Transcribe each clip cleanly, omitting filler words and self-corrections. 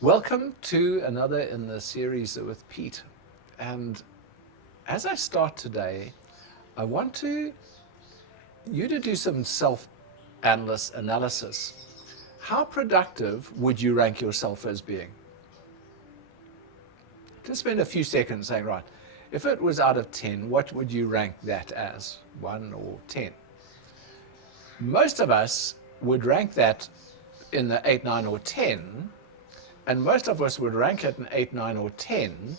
Welcome to another in the series with Pete. And as I start today, I want you to do some self-analysis. How productive would you rank yourself as being? Just spend a few seconds saying, right, if it was out of 10, what would you rank that as? 1 or 10? Most of us would rank that in the 8, 9, or 10. And most of us would rank it in 8, 9, or 10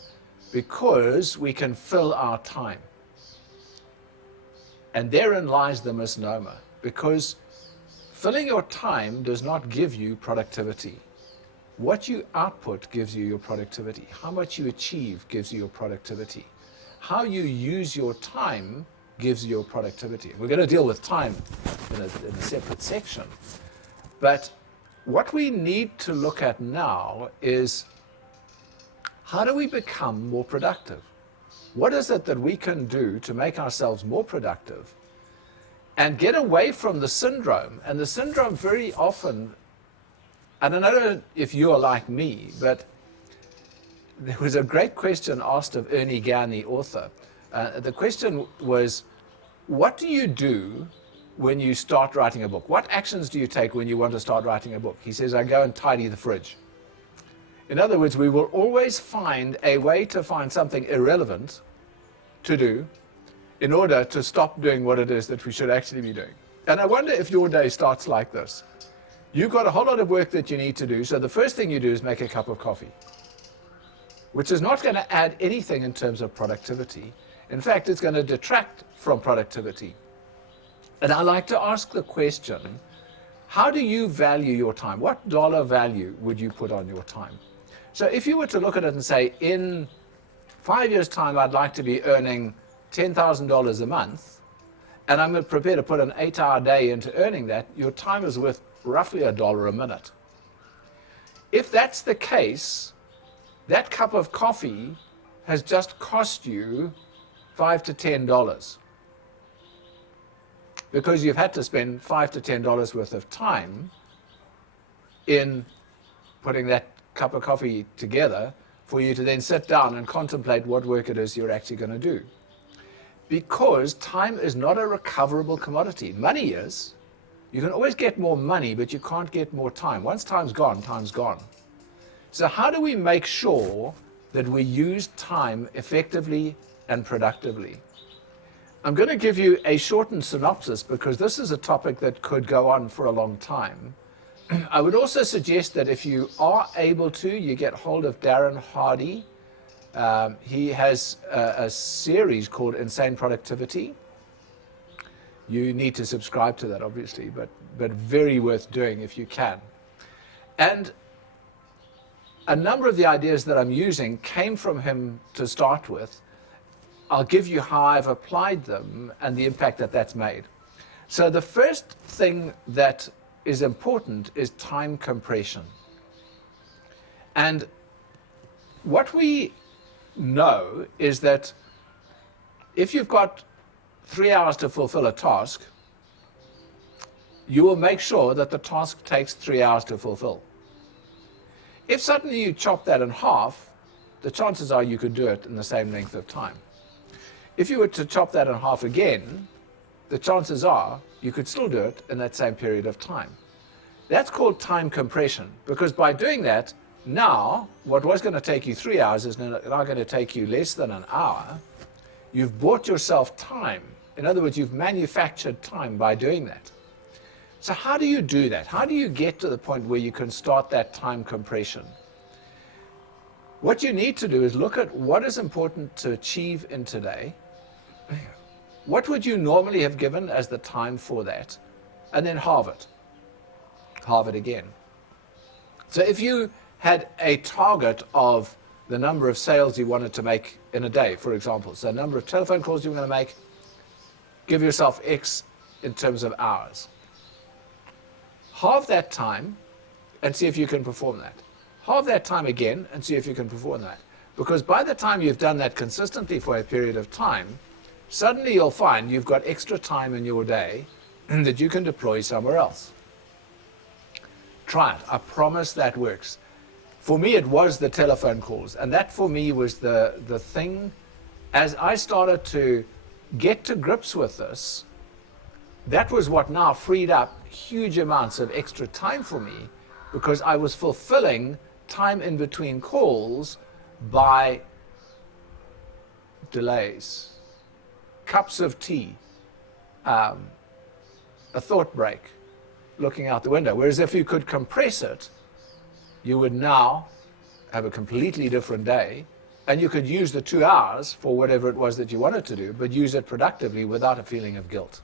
because we can fill our time. And therein lies the misnomer, because filling your time does not give you productivity. What you output gives you your productivity. How much you achieve gives you your productivity. How you use your time gives you your productivity. We're going to deal with time in a separate section. But what we need to look at now is, how do we become more productive? What is it that we can do to make ourselves more productive and get away from the syndrome? And the syndrome very often, and I don't know if you are like me, but there was a great question asked of Ernie Gann, the author. The question was, what do you do when you start writing a book? What actions do you take when you want to start writing a book? He says, I go and tidy the fridge. In other words, we will always find a way to find something irrelevant to do in order to stop doing what it is that we should actually be doing. And I wonder if your day starts like this. You've got a whole lot of work that you need to do, so the first thing you do is make a cup of coffee, which is not going to add anything in terms of productivity. In fact, it's going to detract from productivity. And I like to ask the question, how do you value your time? What dollar value would you put on your time? So if you were to look at it and say, in 5 years' time, I'd like to be earning $10,000 a month, and I'm prepared to put an 8-hour day into earning that, your time is worth roughly $1 a minute. If that's the case, that cup of coffee has just cost you $5 to $10. Because you've had to spend $5 to $10 worth of time in putting that cup of coffee together for you to then sit down and contemplate what work it is you're actually going to do. Because time is not a recoverable commodity. Money is. You can always get more money, but you can't get more time. Once time's gone, time's gone. So how do we make sure that we use time effectively and productively? I'm going to give you a shortened synopsis because this is a topic that could go on for a long time. I would also suggest that if you are able to, you get hold of Darren Hardy. He has a series called Insane Productivity. You need to subscribe to that, obviously, but very worth doing if you can. And a number of the ideas that I'm using came from him to start with. I'll give you how I've applied them and the impact that that's made. So the first thing that is important is time compression. And what we know is that if you've got 3 hours to fulfill a task, you will make sure that the task takes 3 hours to fulfill. If suddenly you chop that in half, the chances are you could do it in the same length of time. If you were to chop that in half again, the chances are you could still do it in that same period of time. That's called time compression, because by doing that, now what was going to take you 3 hours is now going to take you less than an hour. You've bought yourself time. In other words, you've manufactured time by doing that. So how do you do that? How do you get to the point where you can start that time compression? What you need to do is look at what is important to achieve in today. What would you normally have given as the time for that? And then halve it. Halve it again. So if you had a target of the number of sales you wanted to make in a day, for example, so the number of telephone calls you were going to make, give yourself X in terms of hours. Halve that time and see if you can perform that. Halve that time again and see if you can perform that. Because by the time you've done that consistently for a period of time, suddenly you'll find you've got extra time in your day that you can deploy somewhere else. Try it. I promise that works. For me, it was the telephone calls. And that for me was the thing. As I started to get to grips with this, that was what now freed up huge amounts of extra time for me, because I was fulfilling time in between calls by delays, cups of tea, a thought break, looking out the window. Whereas if you could compress it, you would now have a completely different day, and you could use the 2 hours for whatever it was that you wanted to do, but use it productively without a feeling of guilt.